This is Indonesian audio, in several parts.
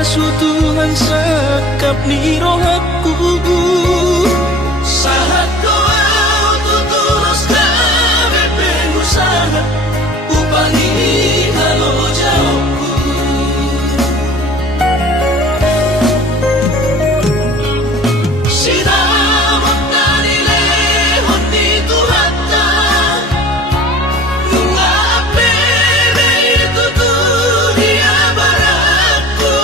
Tuhan sakap ni rohaku sahat doa tutulus kami pengusaha upangi halo jauhku sinamot na nilehon ni Tuhata nunga apebe itu tulia baraku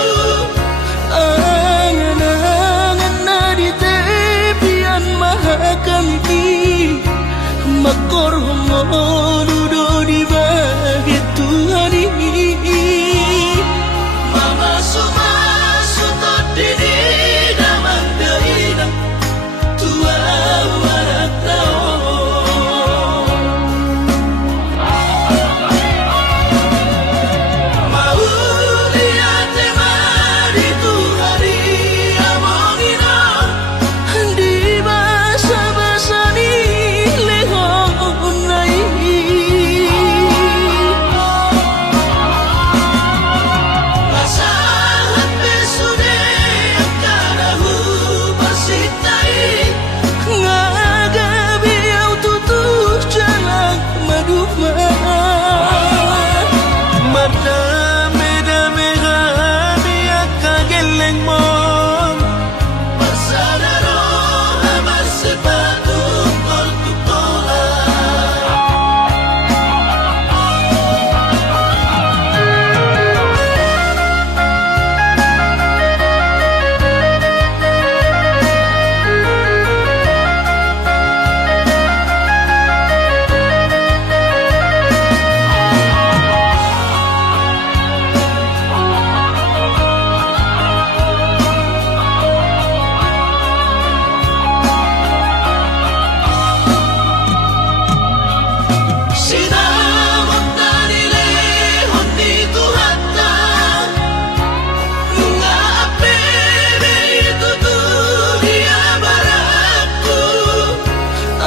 angan-angan na di tepian mahakanti makor homodudo di bahit Tuhan ini mama sumasutod dini damang dainang tua warak tao mauli ate mari Tuhari amongina di basa-basa ni lehon nai masahat besude karahu basitai ngagabi au tutuh jalan maduma madame kami akageleng mon pasanaro hamas sepatu kol tutola sinamot na nilehon ni Tuhata nunga apebe itu tulia baraku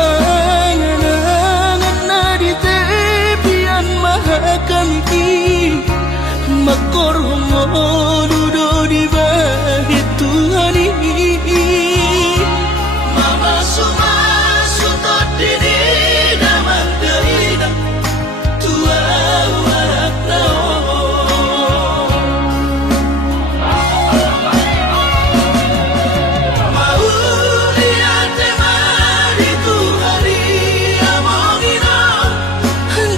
angan-angan na di tepian mahakanti makor homodudo di bahit Tuhan ini mama sumasutod dini damang dainang tua warak tao mauli ate mari Tuhari amongina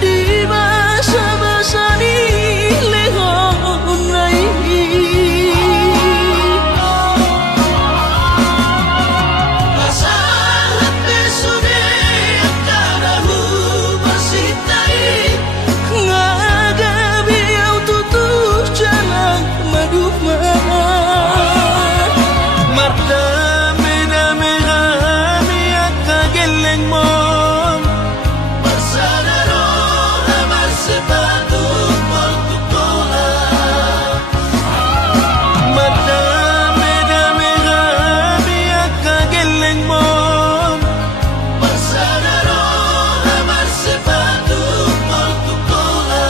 di basa-basa ni lehon nai masahat besude karahu basitai ngagabi au tutuh jalan maduma mardame kami akageleng mon pasanaro hamas sepatu kol tutola madame kami akageleng mon pasanaro hamas sepatu kol tutola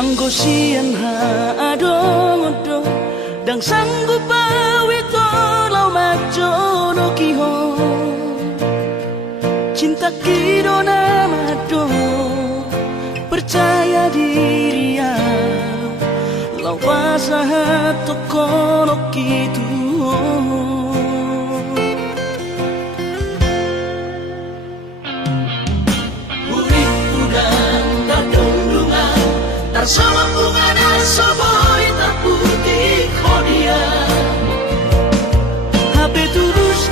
Anggosian ha adong-odong dang sanggup awito lau majono kiho cinta kido namado percaya diri ya lau pasahat tokono kitu Urik udang tatundungan tarsama bunga soboy tak putih kodia HP tulus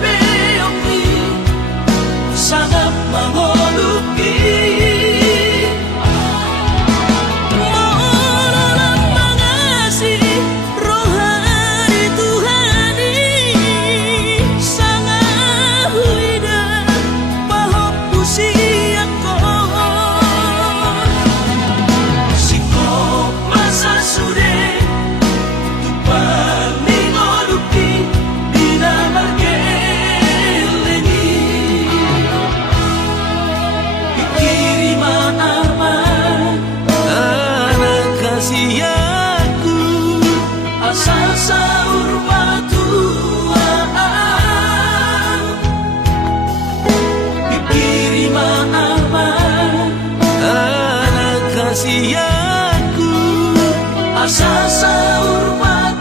beomi sangat mengoluki Monolong mengasihi rohani Tuhani sangat huida bahop usiaku sikop masa sude tupan mengoluki dina margeleni ikirima aman anak kasih aku asal sahur matuaan ikirima aman anak kasih aku asal sahur matuaan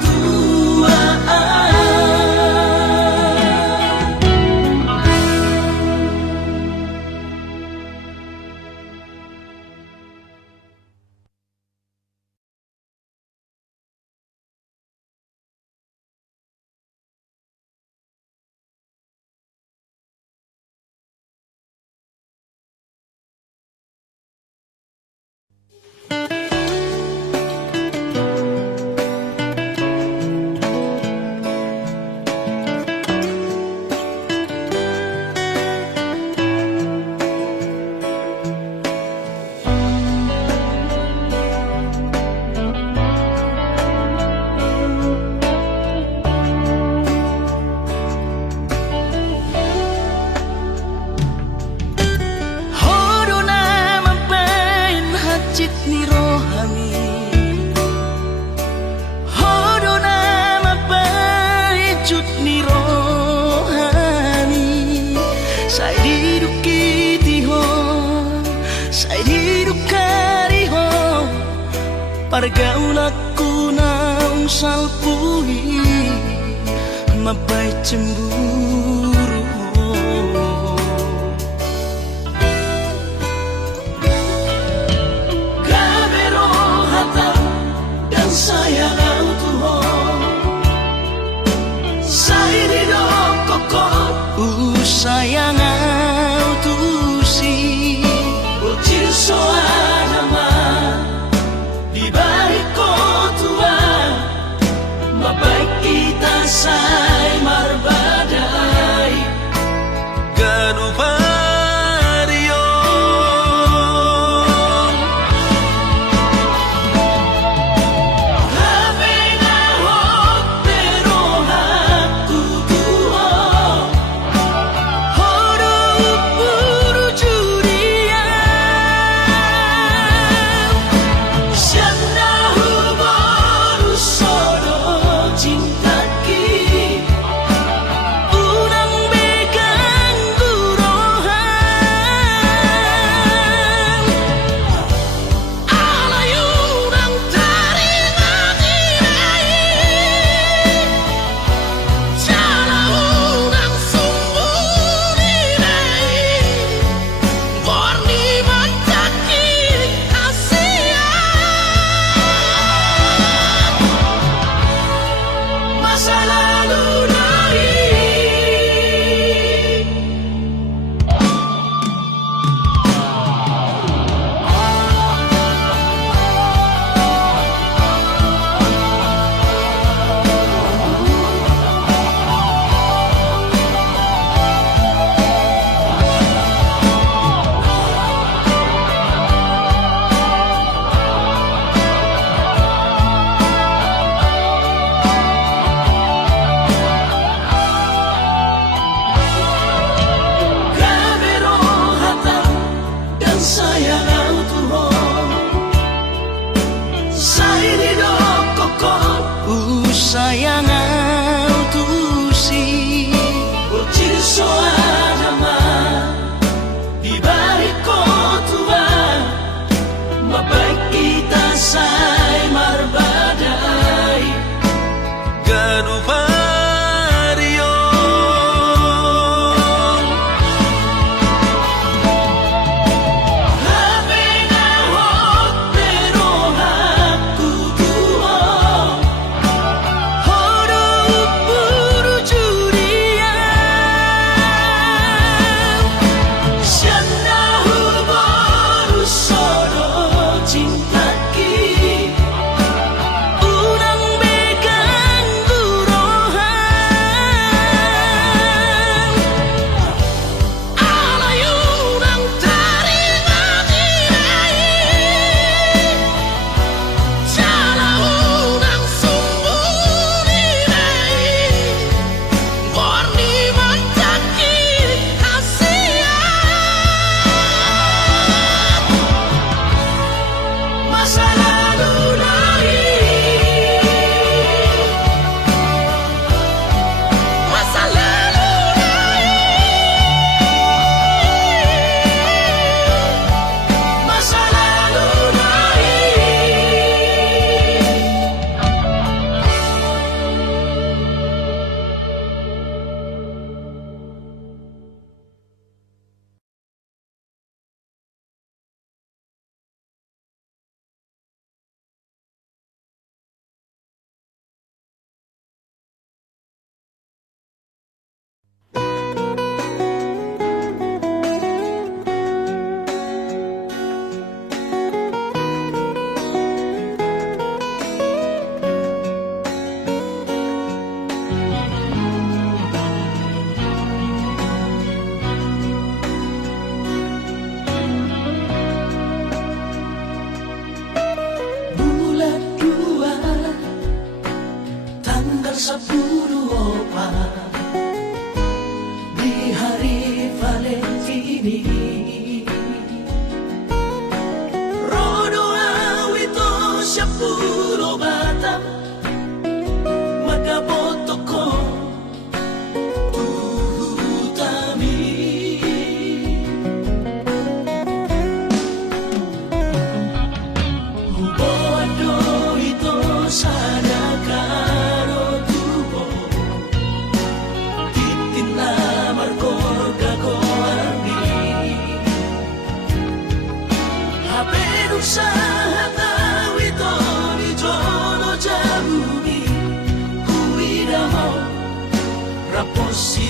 Hodona mampain hajit ni rohani Hodona mampain jut ni rohani Sai diduki tiho Sai didukari ho Pargaulaku naung salpui Mapai cemburu Gabero hata dan sayang Tuhan Saya di koko sayang tu si Ucil soalama di balik Tuhan Mabaik kita say marbadai Ganupario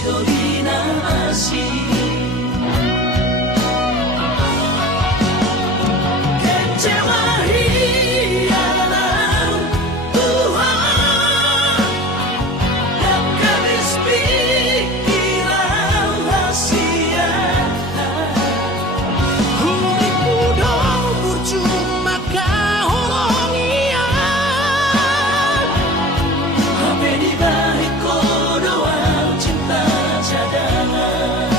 緑な足Kecewa ialah Tuhan yang garis pikiran rahasia Kulit muda bercuma kahoronian Habe di balik kodoan cinta cadangan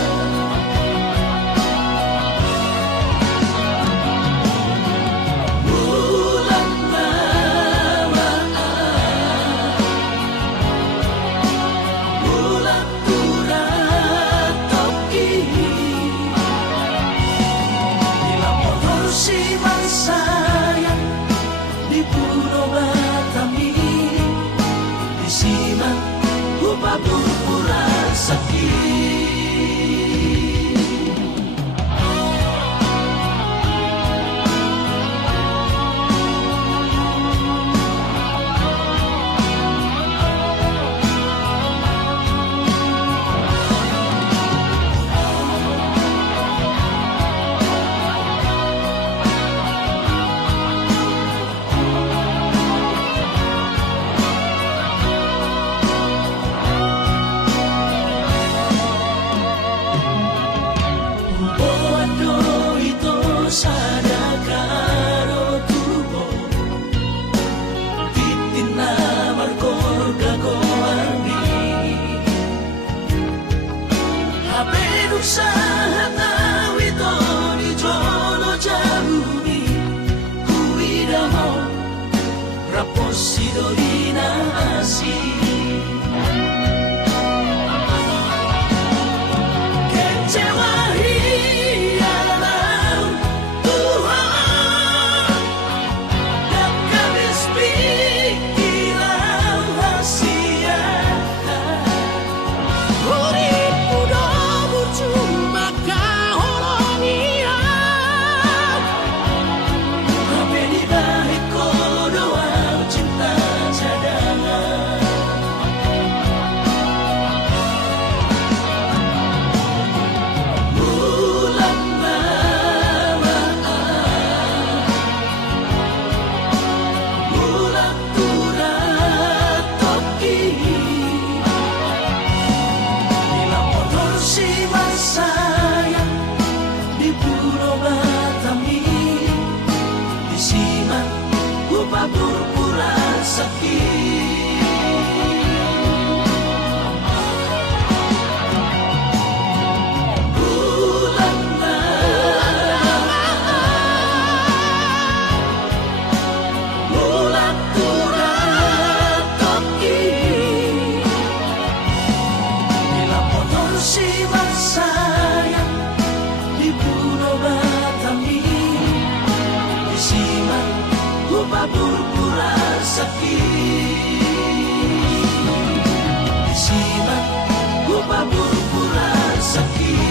Bulan lamaan Bulan turat toki Bila motor si sayang di Pulau Batami Disimak upah pura sakit Bodo itu sadakaro tubo Titina markorga goarni Habe usaha nawito ni jolo jabuni Kuida mo rapos sidori na asi Kecewa ialah Tuhan yang garis pikiran rahasia Urip muda bercuma kahoronian Habe di balik kodoan cinta cadangan Bulan lamaan Bulan turat toki Bila motor si sayang di Pulau Batami Disimak upah pura sakit Bulan lamaan Bulan turat toki Bila motor si sayang di Pulau Batami Disimak upah pura sakit Disimak upah pura sakit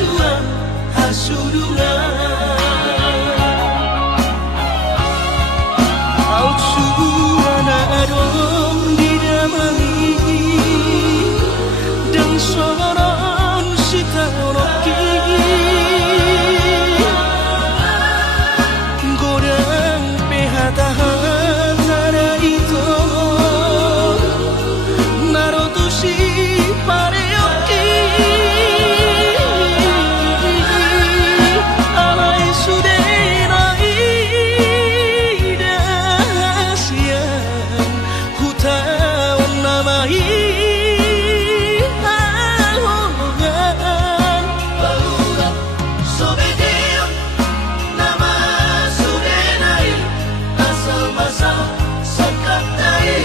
Mengacuan hasurungan Au suana adong didamai Dan soron sitanoki Godang pehatahan nara itu Narotusi pareoki Alai sudenai dahasian Hutaon namai ahogan Baurat sobedeon nama sudenai Asal masal sekatai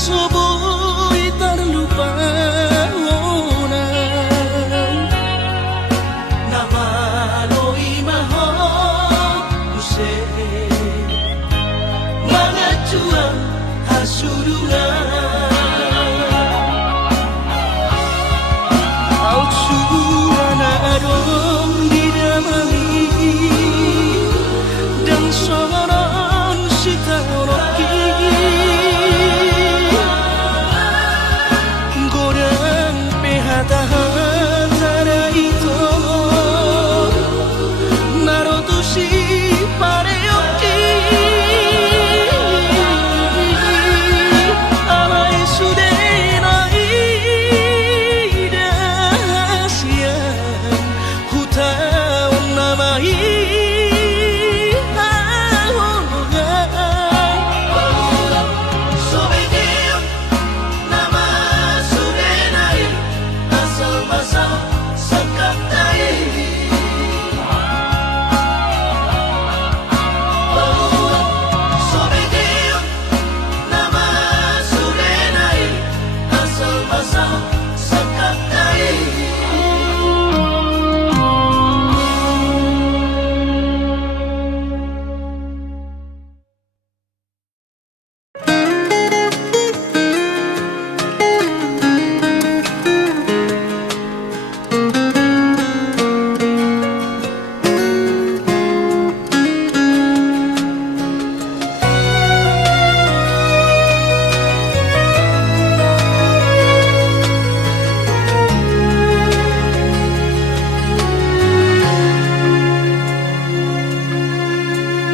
Nasoboy terlupa Namaloi mahok Hussein Mengacuan hasurungan Au suana adong didamai Dan soron sitanoki Godang pehatahan nara itu Narotusi pareoki Alai sudenai dahasian Hutaon namai ahogan Baurat sobedeon nama sudenai Asal masal sekatai Baurat sobedeon nama sudenai Asal masal sekatai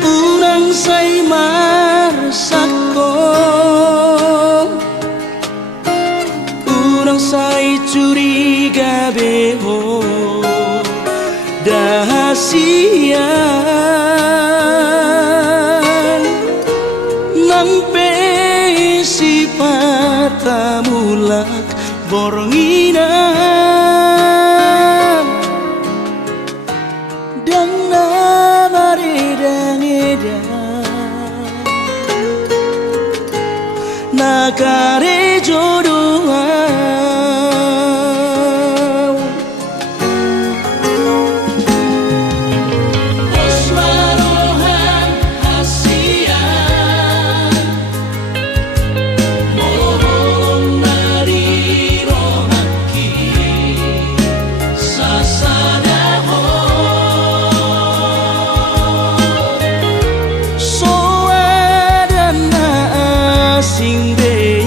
Urang say marsako Urang say curiga beho Dahasian Nampe sifat mulak boronginan Dan nabaredang-edang Nakare jodohan Osmarohan hasian Mohon nari rohaki Sasadahon Soa dan asing deh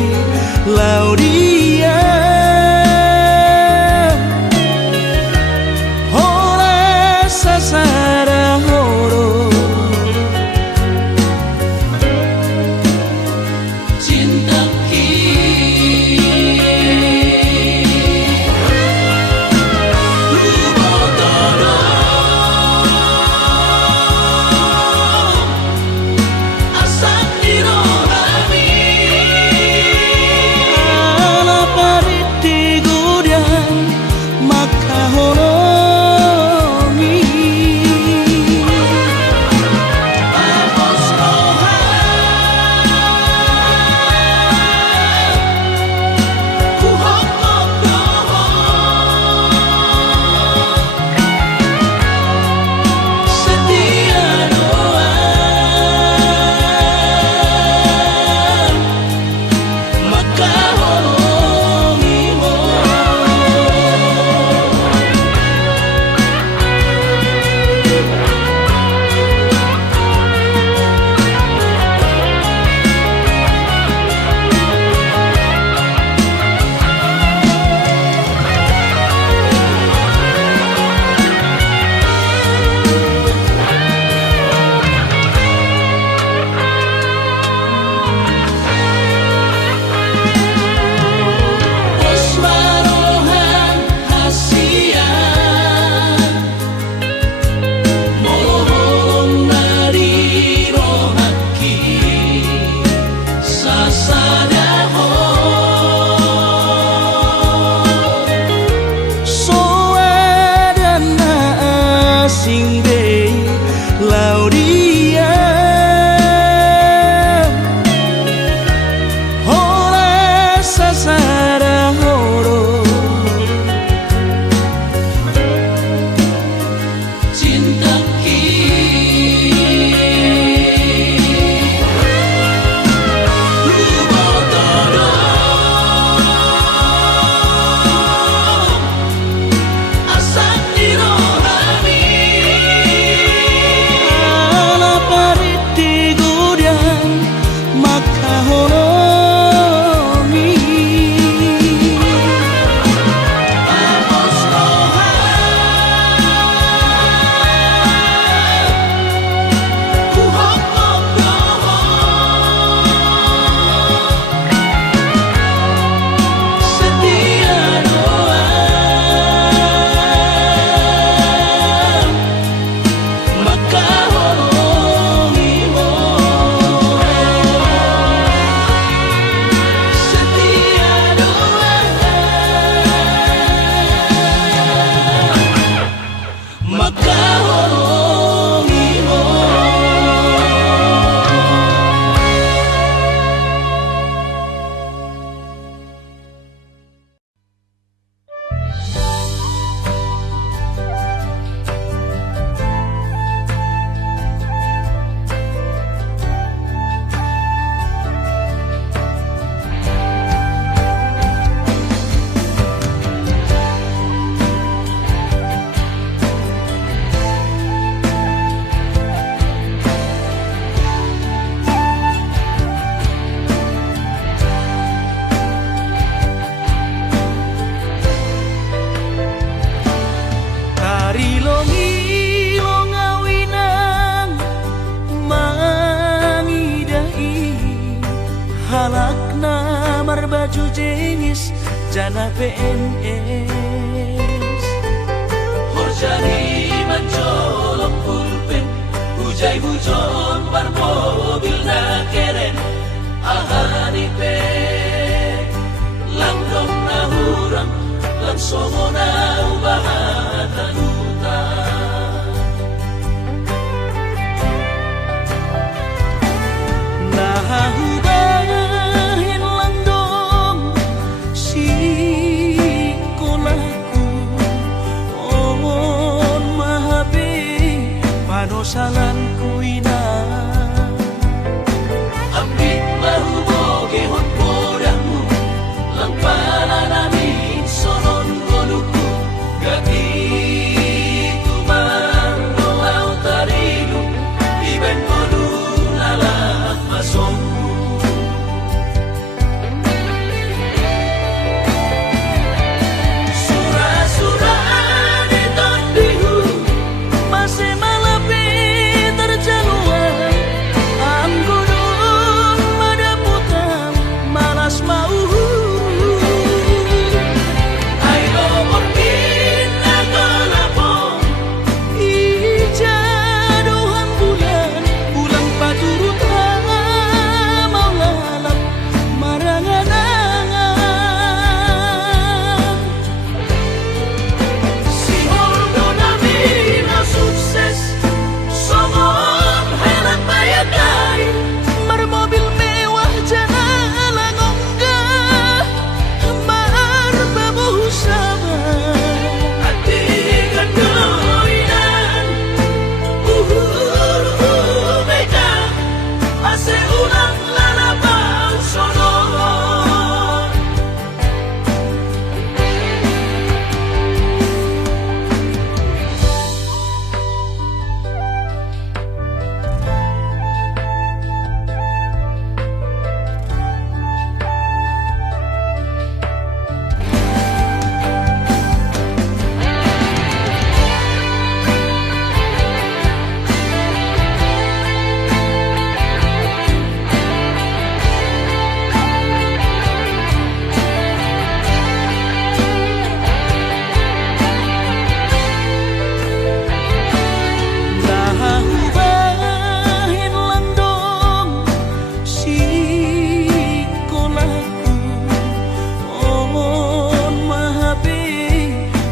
sing be laudia ora sasara horo cinta halakna marbaju jengis jana PNS Horjani mencolok pulpen hujai hujon bar mobil na keren ahani pe langdong na hurang langsongo na ubahatan utang nahubahin landong si kolaku omon mahabe panosalan kuina ambit mahuboge hon podamu lang pala namin sonon goluku gati tumang doaw tarilu iben golu lalak masong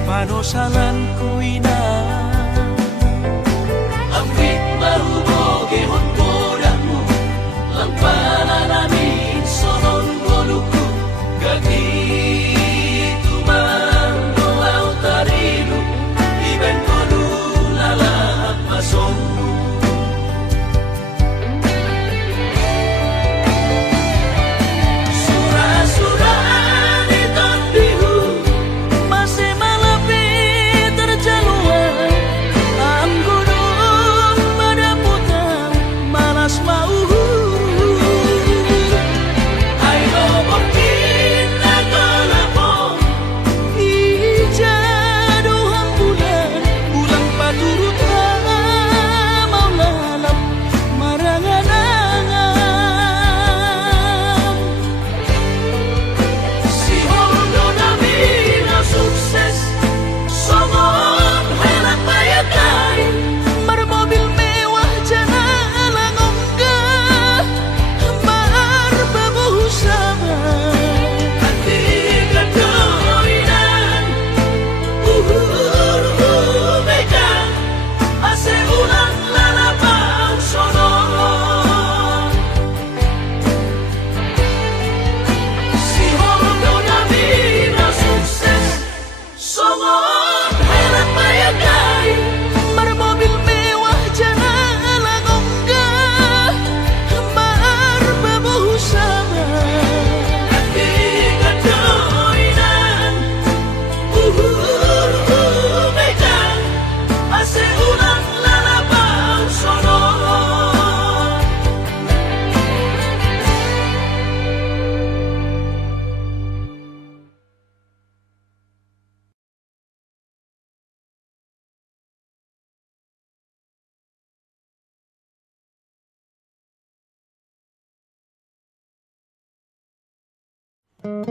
panosalan kuina Urang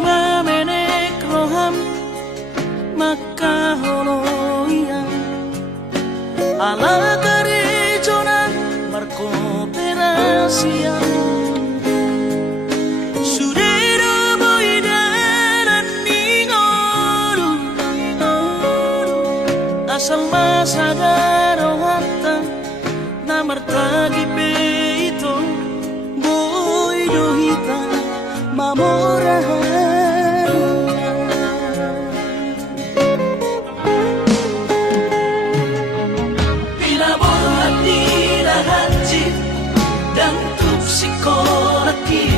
mamenek roham maka holoian ala gerejonan berkooperasian sudero boidaran ningolu asal masadaro hatta namartagi peito boidohita mamorahan dan tuk psikolagi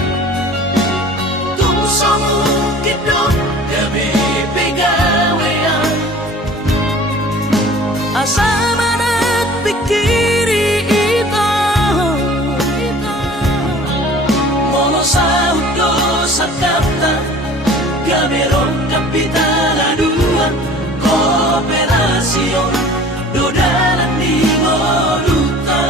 tuk somu kidok gabe pegawean asa manat pikiri ito mono saudo sakapta gaberon kapitala dua kooperasyon dodalan di ngoluta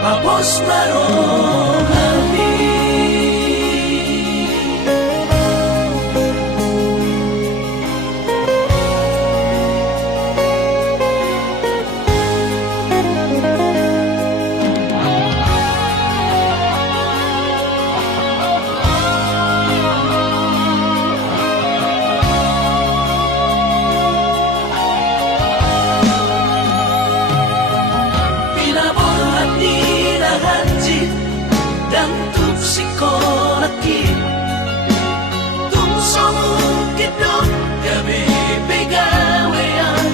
Papos marohani dan tuk psikolagi tuk somu kidok gabe pegawean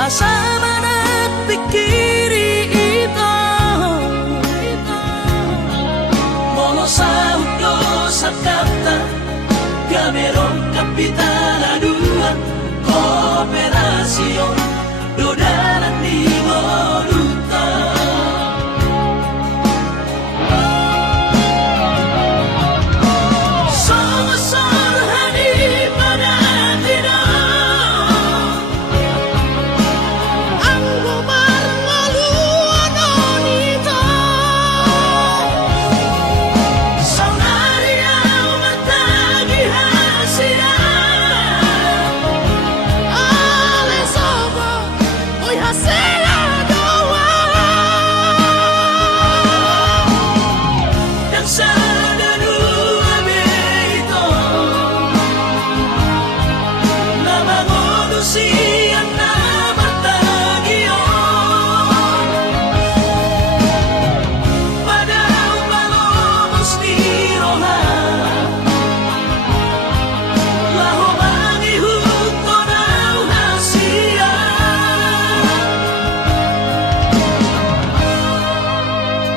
asa manat pikiri ito mono saudo sakapta gaberon kapitala dua kooperasyon dodalan di ngoluta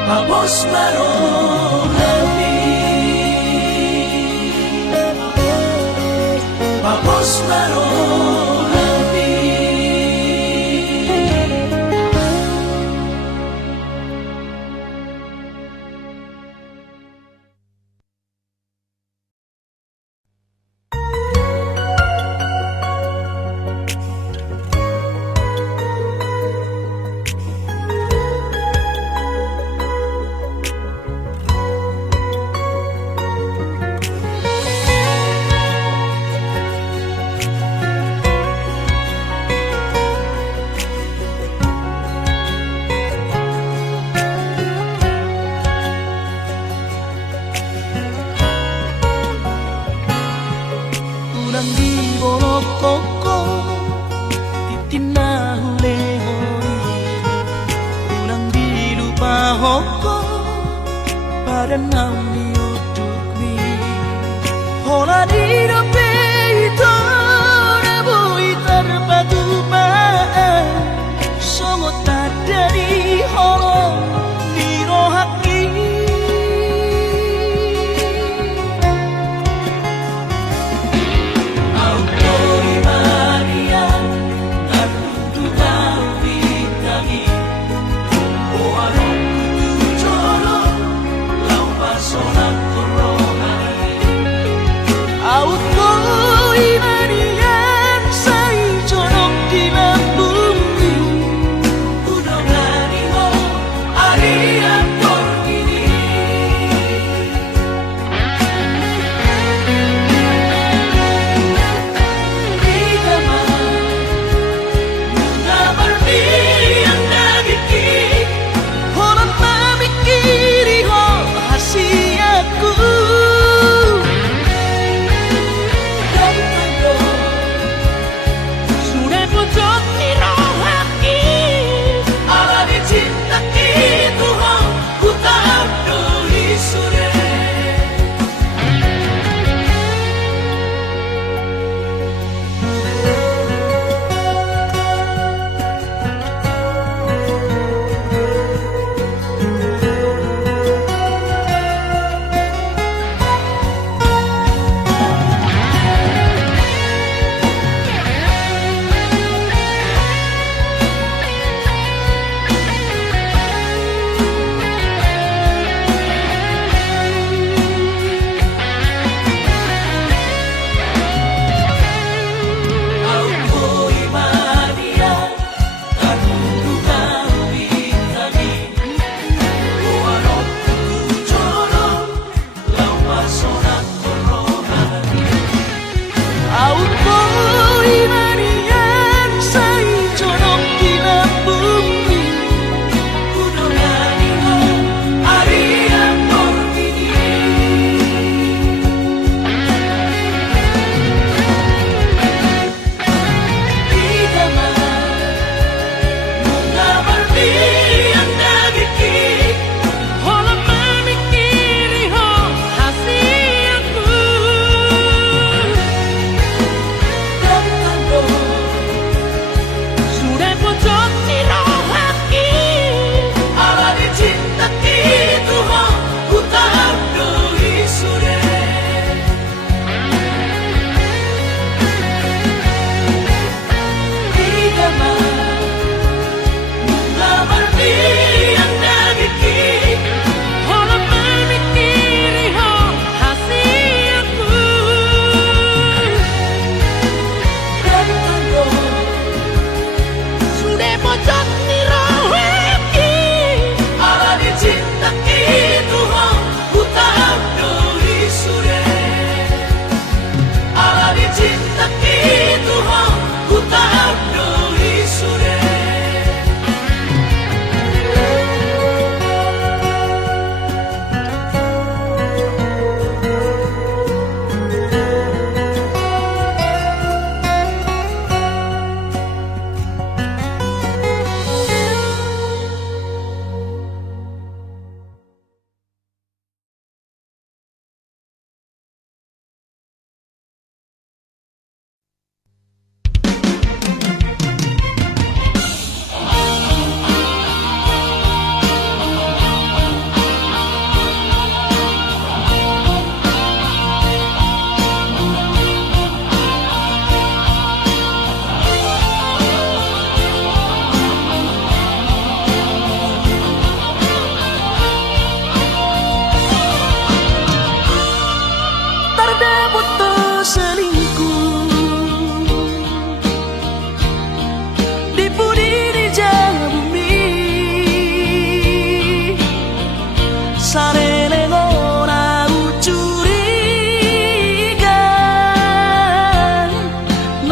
Papos marohani Papos marohani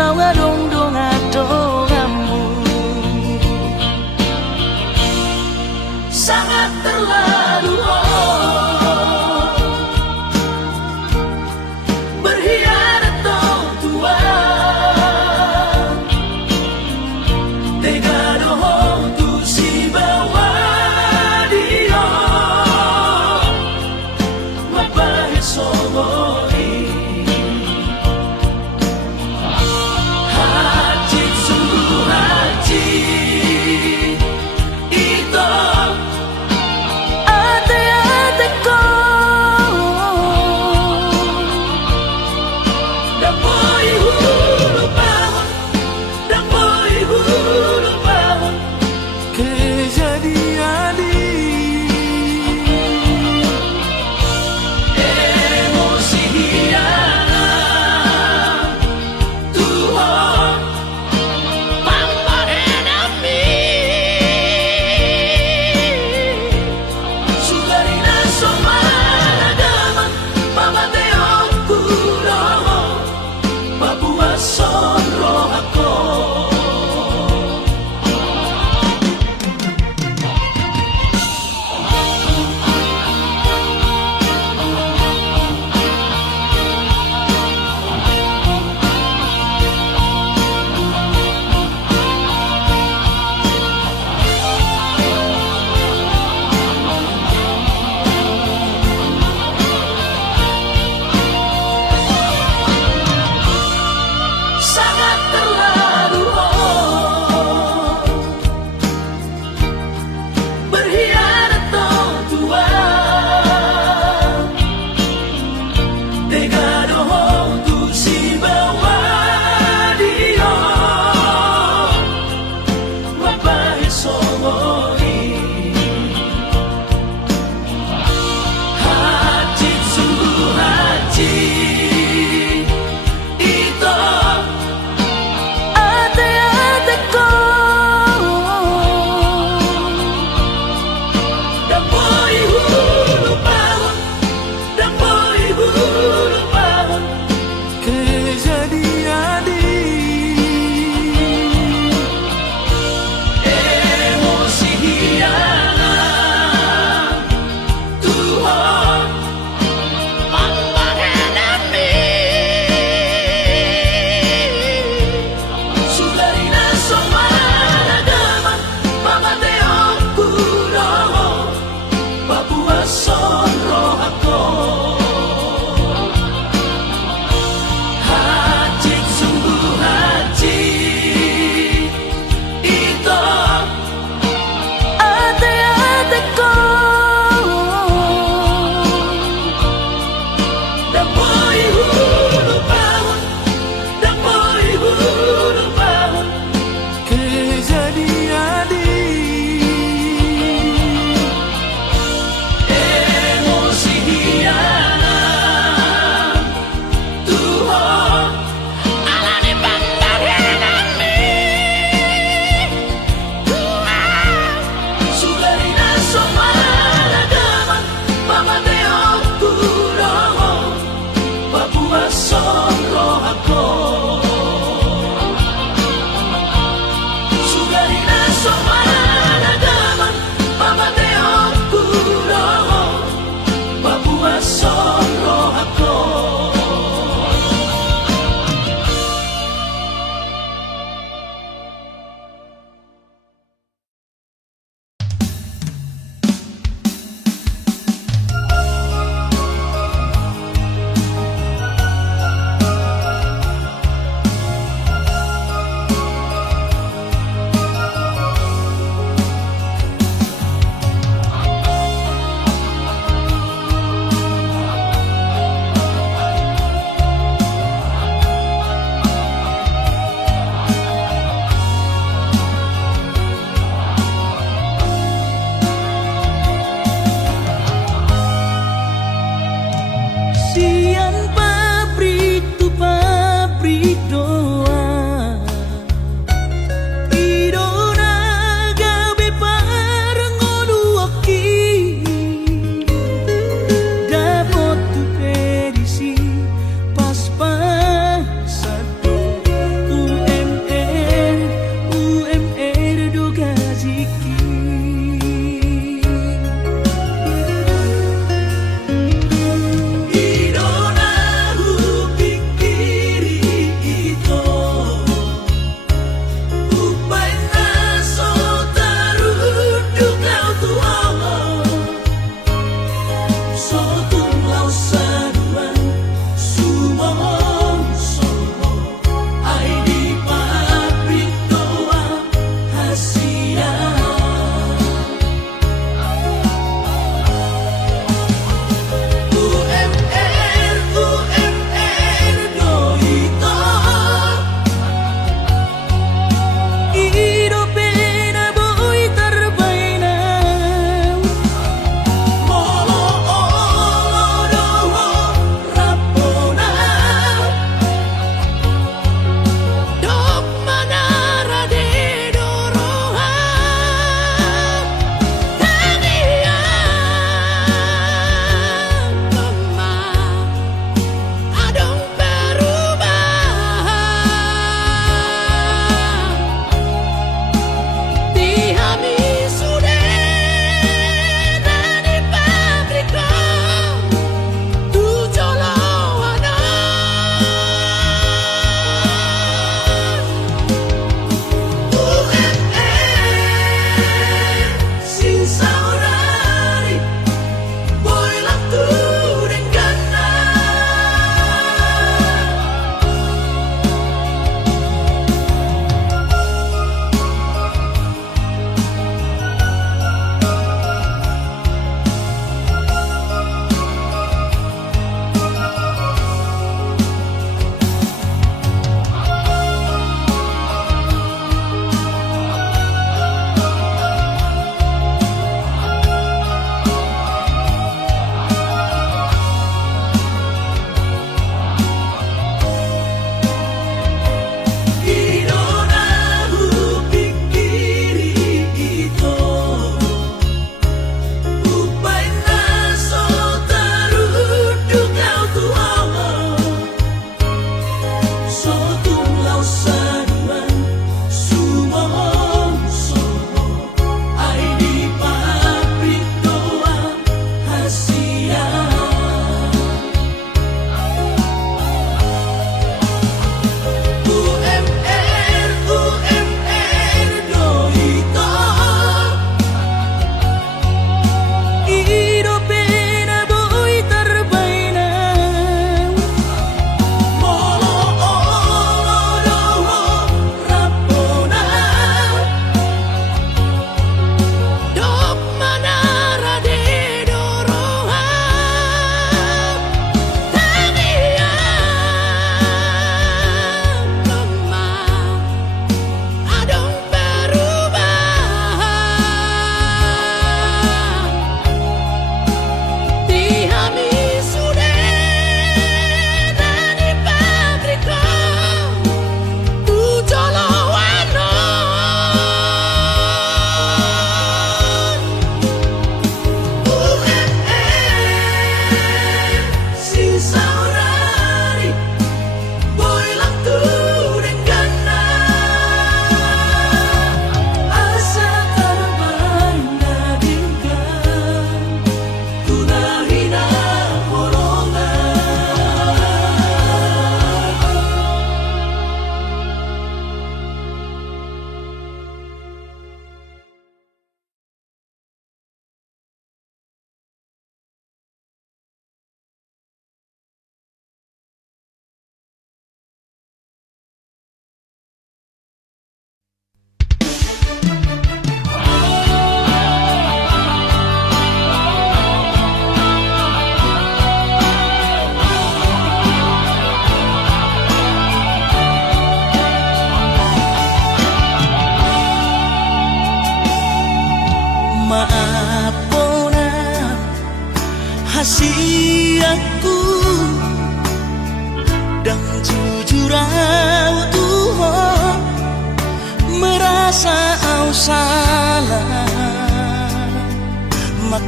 Nawa dong atongamu Sangat terlalu berkhianat dong Tuhan Tega doh tu si bawa dia Mabahit sogoi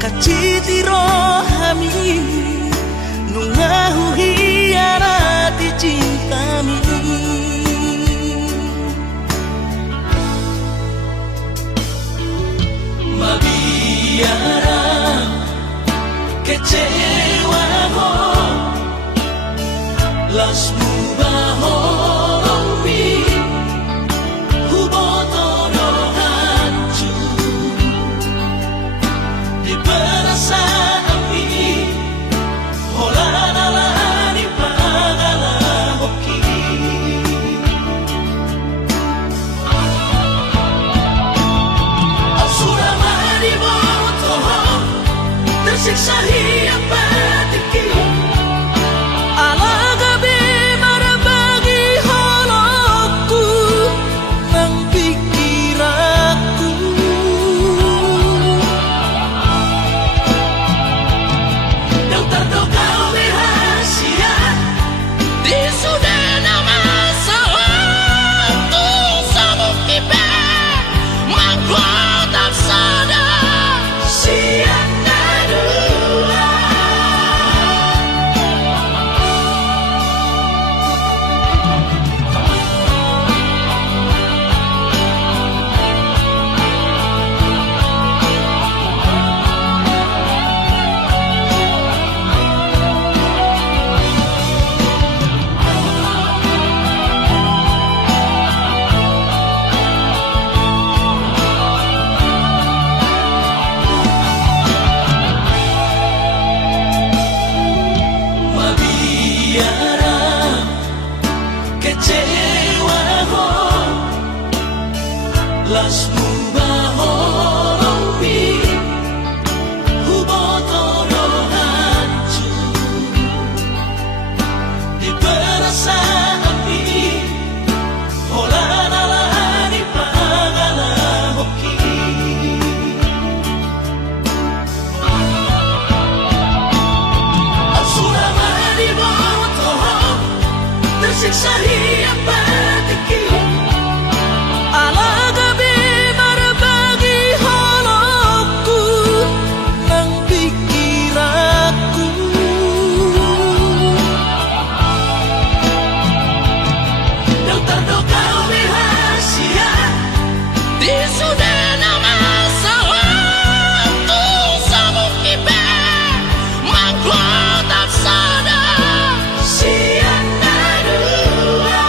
kacitiro hami nungahu hianati cintami. Mabiara kecewa ho lasmu bahoromi hubotono hancur di perasaan ini holanalani pagala hoki asura mariboto tersiksa hiang batiki Alagabi marabagi holokku nang pikiranku. yang terduga rahasia Di sudah nama sewaktu sabuk kipe mangkuat sadar. siang dua mabiara kecewa ho lasmu bahoromi hubotono hancur di perasaan ini holanalani pagala hoki asura mariboto tersiksa hiang batiki Alagabi marabagi holokku nang pikiranku. yang terduga rahasia Di sudah nama sewaktu sabuk kipe mangkuat sadar. siang dua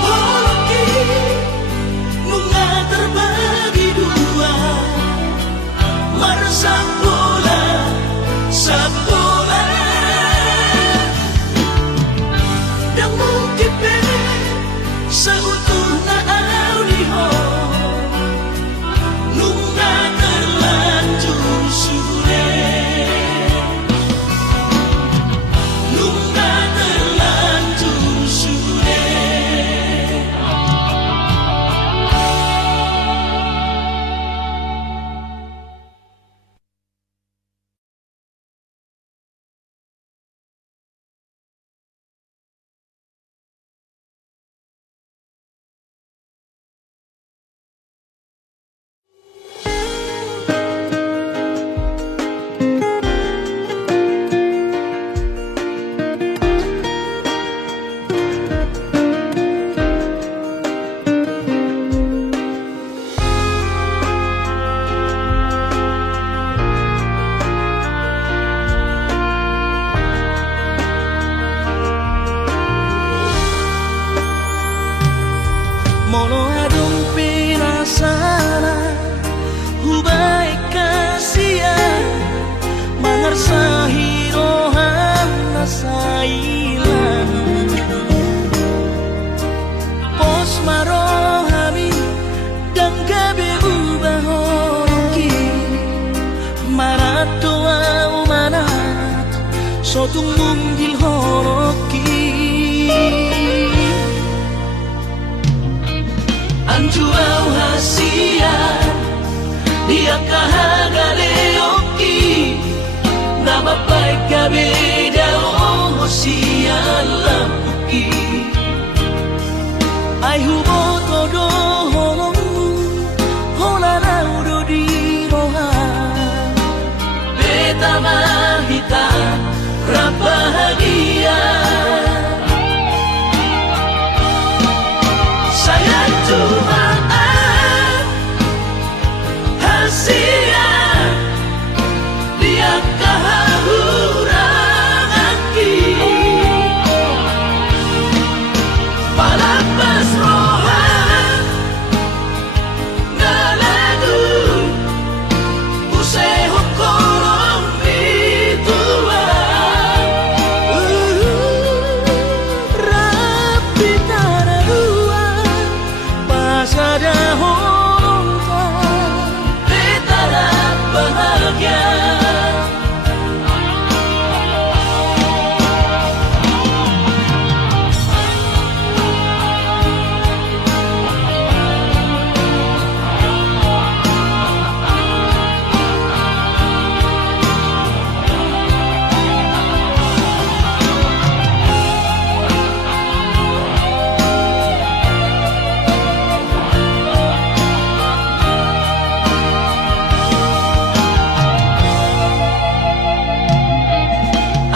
holoki bunga terbagi dua meresap bulan sebulan dan mungkin seutuhnya audio nunga terlanjur sudah nunga terlanjur sudah Mono adong pirasana hubai kasihan mangarsa hirohan nasailan pos marohami dan gabe ubahoroki maratoa umanat sotung munggil horoki anjuau hasian dia kahagaleoki nama baik kabeda hosian lampuki ai hubo todo holong hola raudo palabras rojas na lagu useho kolong bitua rapi tararua pasada honta betara bahagia.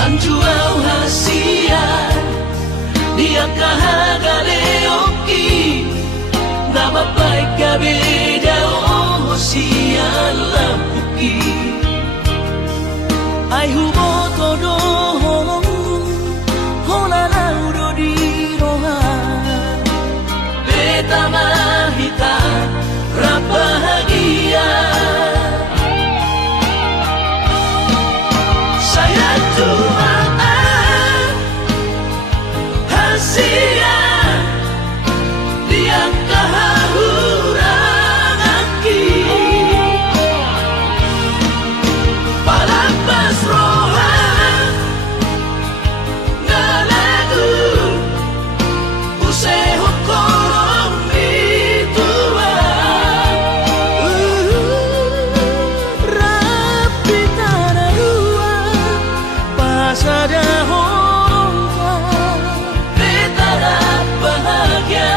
Anjuau hasia dia kahagaleoki nama baik kabeda osia lampuki ai hubo todo hola lauro di roha beta mahita rabahagia. Saya doakan hasia dia kahahurangaki palabras rojas na lagu useho kolong bitua rapi tararua pasada honta betara bahagia.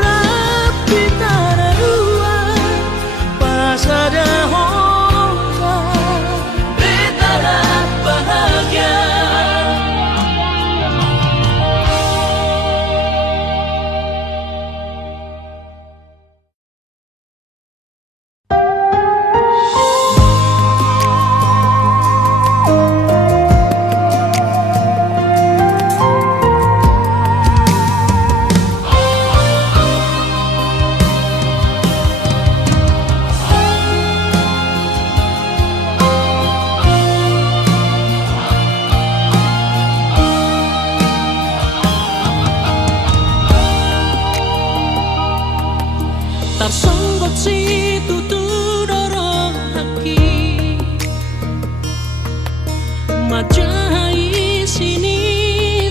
rapi tararua pasada honta Betara bahagia. tarsanggot si tutudorong haki majahai sini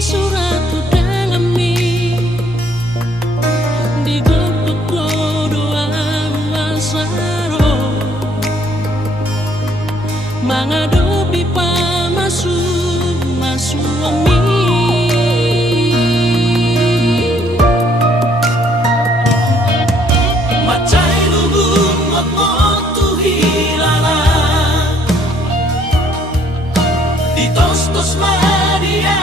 surat dangami digopok doa wasaro menghadapi pamasu Macai luhur motu hilala di tos-tos Maria